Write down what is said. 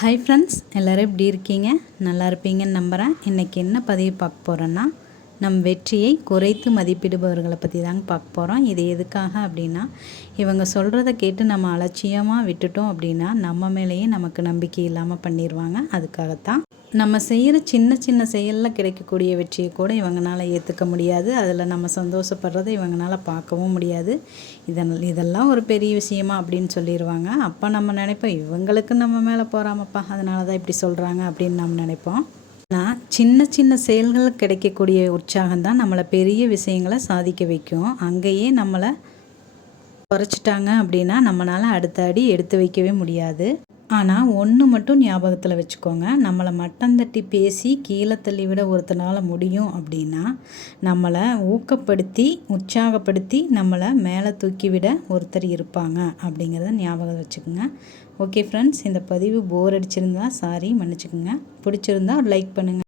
Hi friends எல்லோரும் எப்படி இருக்கீங்க? நல்லா இருப்பீங்கன்னு நம்புகிறேன் இன்றைக்கி என்ன பதிவு பார்க்க போகிறேன்னா நம் வெற்றியை குறைத்து மதிப்பிடுபவர்களை பற்றி தாங்க பார்க்க போகிறோம் இது எதுக்காக அப்படின்னா இவங்க சொல்கிறத கேட்டு நம்ம அலட்சியமாக விட்டுட்டோம் அப்படின்னா நம்ம மேலேயே நமக்கு நம்பிக்கை இல்லாமல் பண்ணிடுவாங்க அதுக்காகத்தான் நம்ம செய்கிற சின்ன சின்ன செயலில் கிடைக்கக்கூடிய வெற்றியை கூட இவங்களால ஏற்றுக்க முடியாது. அதில் நம்ம சந்தோஷப்படுறதை இவங்களால பார்க்கவும் முடியாது. இதன் இதெல்லாம் ஒரு பெரிய விஷயமா அப்படின்னு சொல்லிடுவாங்க அப்போ நம்ம நினைப்போம் இவங்களுக்கு நம்ம மேலே போகிறாமப்பா அதனால தான் இப்படி சொல்கிறாங்க அப்படின்னு நம்ம நினைப்போம். ஆனால் சின்ன சின்ன செயல்கள் கிடைக்கக்கூடிய உற்சாகம் தான் நம்மளை பெரிய விஷயங்களை சாதிக்க வைக்கும். அங்கேயே நம்மளை குறைச்சிட்டாங்க அப்படின்னா நம்மளால் அடுத்த அடி எடுத்து வைக்கவே முடியாது. ஆனால் ஒன்று மட்டும் ஞாபகத்தில் வச்சுக்கோங்க. நம்மளை மட்டம் தட்டி பேசி கீழே தள்ளி விட ஒருத்தனால் முடியும் அப்படின்னா நம்மளை ஊக்கப்படுத்தி உற்சாகப்படுத்தி நம்மளை மேலே தூக்கி விட ஒருத்தர் இருப்பாங்க அப்படிங்கிறத ஞாபகம் வச்சுக்கோங்க. ஓகே ஃப்ரெண்ட்ஸ் இந்த பதிவு போர் அடிச்சிருந்தா சாரி மன்னிச்சுக்கோங்க. பிடிச்சிருந்தா லைக் பண்ணுங்கள்